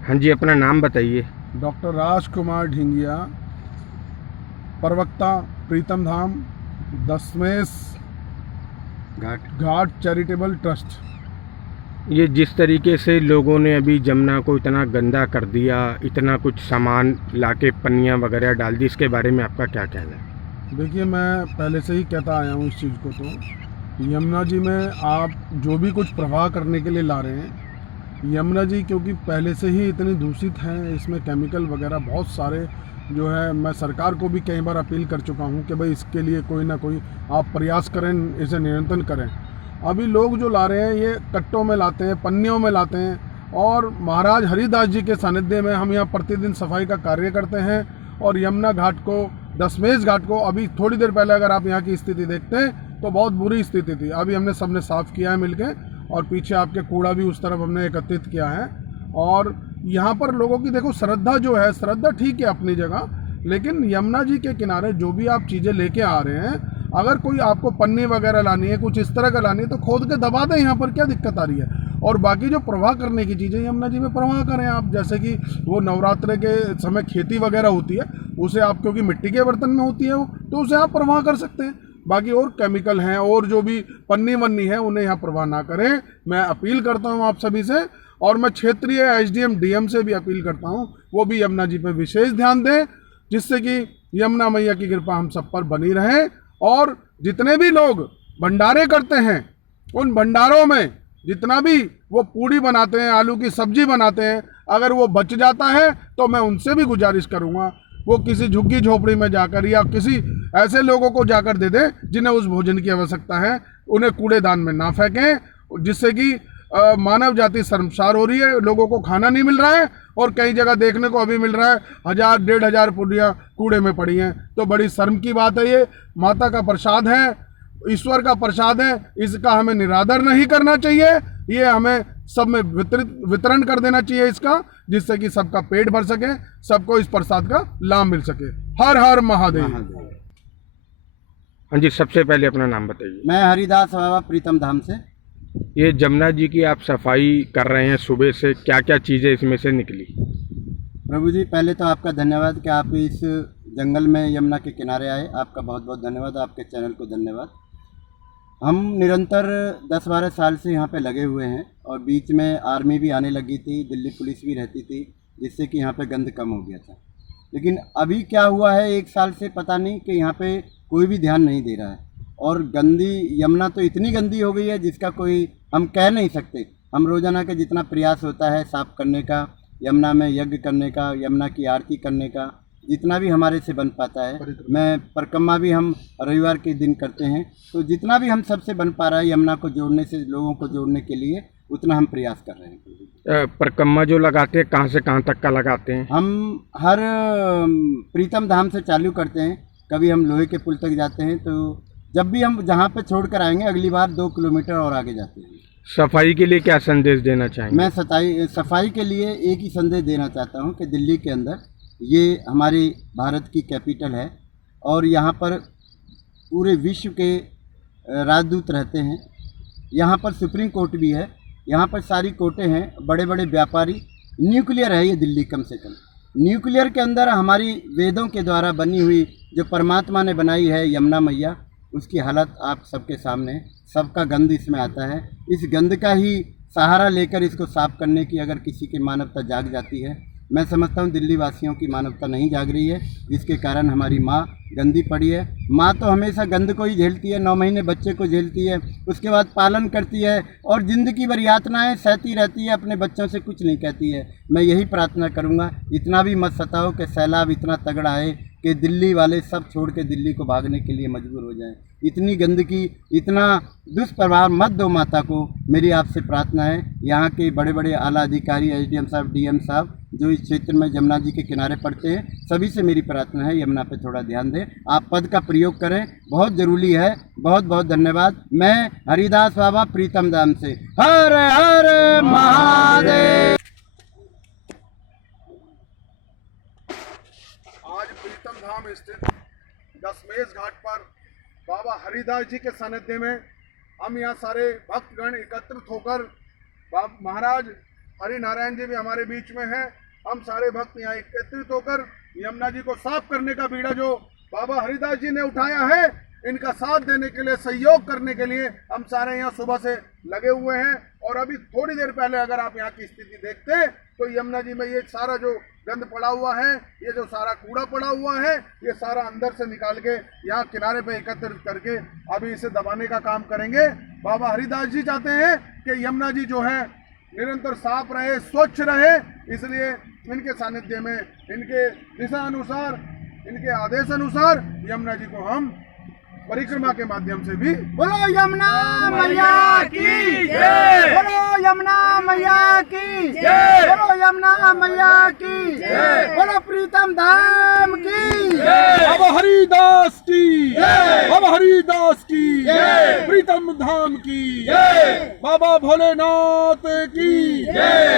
हाँ जी, अपना नाम बताइए। डॉक्टर राजकुमार ढिंगिया, प्रवक्ता प्रीतम धाम दशमेश घाट चैरिटेबल ट्रस्ट। ये जिस तरीके से लोगों ने अभी जमुना को इतना गंदा कर दिया, इतना कुछ सामान लाके पन्नियाँ वगैरह डाल दी, इसके बारे में आपका क्या कहना है? देखिए, मैं पहले से ही कहता आया हूँ इस चीज़ को। तो यमुना जी में आप जो भी कुछ प्रवाह करने के लिए ला रहे हैं, यमुना जी क्योंकि पहले से ही इतनी दूषित हैं, इसमें केमिकल वगैरह बहुत सारे जो है, मैं सरकार को भी कई बार अपील कर चुका हूँ कि भाई इसके लिए कोई ना कोई आप प्रयास करें, इसे नियंत्रण करें। अभी लोग जो ला रहे हैं ये कट्टों में लाते हैं, पन्नियों में लाते हैं। और महाराज हरिदास जी के सानिध्य में हम यहाँ प्रतिदिन सफाई का कार्य करते हैं। और यमुना घाट को, दशमेश घाट को, अभी थोड़ी देर पहले अगर आप यहाँ की स्थिति देखते हैं तो बहुत बुरी स्थिति थी। अभी हमने सबने साफ़ किया है मिलके, और पीछे आपके कूड़ा भी उस तरफ हमने एकत्रित किया है। और यहाँ पर लोगों की देखो श्रद्धा जो है, श्रद्धा ठीक है अपनी जगह, लेकिन यमुना जी के किनारे जो भी आप चीज़ें लेके आ रहे हैं, अगर कोई आपको पन्नी वगैरह लानी है, कुछ इस तरह का लानी है, तो खोद के दबा दें, यहाँ पर क्या दिक्कत आ रही है। और बाकी जो प्रवाह करने की चीज़ें यमुना जी में प्रवाह करें आप, जैसे कि वो नवरात्र के समय खेती वगैरह होती है, उसे आप, क्योंकि मिट्टी के बर्तन में होती है वो, तो उसे आप प्रवाह कर सकते हैं। बाकी और केमिकल हैं और जो भी पन्नी वन्नी है उन्हें यहाँ प्रवाह ना करें, मैं अपील करता हूँ आप सभी से। और मैं क्षेत्रीय एसडीएम डीएम से भी अपील करता हूँ, वो भी यमुना जी पर विशेष ध्यान दें, जिससे कि यमुना मैया की कृपा हम सब पर बनी रहे। और जितने भी लोग भंडारे करते हैं, उन भंडारों में जितना भी वो पूड़ी बनाते हैं, आलू की सब्जी बनाते हैं, अगर वो बच जाता है तो मैं उनसे भी गुजारिश करूँगा वो किसी झुग्गी झोपड़ी में जाकर या किसी ऐसे लोगों को जाकर दे दें जिन्हें उस भोजन की आवश्यकता है, उन्हें कूड़ेदान में ना फेंकें, जिससे कि मानव जाति शर्मसार हो रही है। लोगों को खाना नहीं मिल रहा है और कई जगह देखने को अभी मिल रहा है 1000-1500 पुड़ियाँ कूड़े में पड़ी हैं। तो बड़ी शर्म की बात है। ये माता का प्रसाद है, ईश्वर का प्रसाद है, इसका हमें निरादर नहीं करना चाहिए। ये हमें सब में वितरण कर देना चाहिए इसका, जिससे कि सबका पेट भर सके, सबको इस प्रसाद का लाभ मिल सके। हर हर महादेव। हाँ जी, सबसे पहले अपना नाम बताइए। मैं हरिदास बाबा प्रीतम धाम से। ये जमुना जी की आप सफाई कर रहे हैं, सुबह से क्या क्या चीज़ें इसमें से निकली? प्रभु जी, पहले तो आपका धन्यवाद कि आप इस जंगल में यमुना के किनारे आए, आपका बहुत बहुत धन्यवाद, आपके चैनल को धन्यवाद। हम निरंतर 10-12 साल से यहाँ पे लगे हुए हैं, और बीच में आर्मी भी आने लगी थी, दिल्ली पुलिस भी रहती थी, जिससे कि यहाँ पे गंद कम हो गया था। लेकिन अभी क्या हुआ है, 1 साल से पता नहीं कि यहाँ पे कोई भी ध्यान नहीं दे रहा है। और गंदी यमुना तो इतनी गंदी हो गई है जिसका कोई हम कह नहीं सकते। हम रोज़ाना का जितना प्रयास होता है साफ़ करने का, यमुना में यज्ञ करने का, यमुना की आरती करने का, जितना भी हमारे से बन पाता है, मैं परिक्रमा भी हम रविवार के दिन करते हैं, तो जितना भी हम सबसे बन पा रहा है यमुना को जोड़ने से, लोगों को जोड़ने के लिए, उतना हम प्रयास कर रहे हैं। परिक्रमा जो लगाते हैं, कहाँ से कहाँ तक का लगाते हैं? हम हर प्रीतम धाम से चालू करते हैं, कभी हम लोहे के पुल तक जाते हैं, तो जब भी हम जहाँ पे छोड़ कर आएंगे अगली बार 2 किलोमीटर और आगे जाते हैं। सफाई के लिए क्या संदेश देना चाहेंगे? मैं सफाई के लिए एक ही संदेश देना चाहता हूँ कि दिल्ली के अंदर, ये हमारी भारत की कैपिटल है, और यहाँ पर पूरे विश्व के राजदूत रहते हैं। यहाँ पर सुप्रीम कोर्ट भी है, यहाँ पर सारी कोर्टें हैं, बड़े बड़े व्यापारी, न्यूक्लियर है ये दिल्ली कम से कम। न्यूक्लियर के अंदर हमारी वेदों के द्वारा बनी हुई जो परमात्मा ने बनाई है यमुना मैया, उसकी हालत आप सबके सामने है। सबका गंद इसमें आता है। इस गंद का ही सहारा लेकर इसको साफ करने की अगर किसी की मानवता जाग जाती है, मैं समझता हूँ दिल्ली वासियों की मानवता नहीं जाग रही है, जिसके कारण हमारी माँ गंदी पड़ी है। माँ तो हमेशा गंद को ही झेलती है, 9 महीने बच्चे को झेलती है, उसके बाद पालन करती है और ज़िंदगी भर यातनाएँ सहती रहती है, अपने बच्चों से कुछ नहीं कहती है। मैं यही प्रार्थना करूँगा, इतना भी मत सताओ कि सैलाब इतना तगड़ा है कि दिल्ली वाले सब छोड़ के दिल्ली को भागने के लिए मजबूर हो जाएं। इतनी गंदगी, इतना दुष्प्रभाव मत दो माता को, मेरी आपसे प्रार्थना है। यहाँ के बड़े बड़े आला अधिकारी, एसडीएम साहब, डीएम साहब, जो इस क्षेत्र में यमुना जी के किनारे पड़ते हैं, सभी से मेरी प्रार्थना है यमुना पे थोड़ा ध्यान दें, आप पद का प्रयोग करें, बहुत ज़रूरी है। बहुत बहुत धन्यवाद। मैं हरिदास बाबा प्रीतम धाम से। हर हर महादेव। आज प्रीतम धाम स्थित दशमेश घाट पर बाबा हरिदास जी के सानिध्य में हम यहाँ सारे भक्तगण एकत्रित होकर महाराज हरि नारायण जी भी हमारे बीच में हैं। हम सारे भक्त यहाँ एकत्रित होकर यमुना जी को साफ करने का बीड़ा जो बाबा हरिदास जी ने उठाया है, इनका साथ देने के लिए, सहयोग करने के लिए हम सारे यहाँ सुबह से लगे हुए हैं। और अभी थोड़ी देर पहले अगर आप यहाँ की स्थिति देखते तो यमुना जी में ये सारा जो गंद पड़ा हुआ है, ये जो सारा कूड़ा पड़ा हुआ है, ये सारा अंदर से निकाल के यहाँ किनारे पे एकत्रित करके अभी इसे दबाने का काम करेंगे। बाबा हरिदास जी चाहते हैं कि यमुना जी जो है निरंतर साफ रहे, स्वच्छ रहे, इसलिए इनके सानिध्य में, इनके दिशा अनुसार, इनके आदेश अनुसार यमुना जी को हम परिक्रमा के माध्यम से भी बोलो यमुना मैया की जय, बोलो यमुना मैया की जय, बोलो यमुना मैया की जय, बोलो प्रीतम धाम की जय, बाबा हरिदास की जय, बाबा हरिदास की जय, प्रीतम धाम की जय, बाबा भोलेनाथ की जय।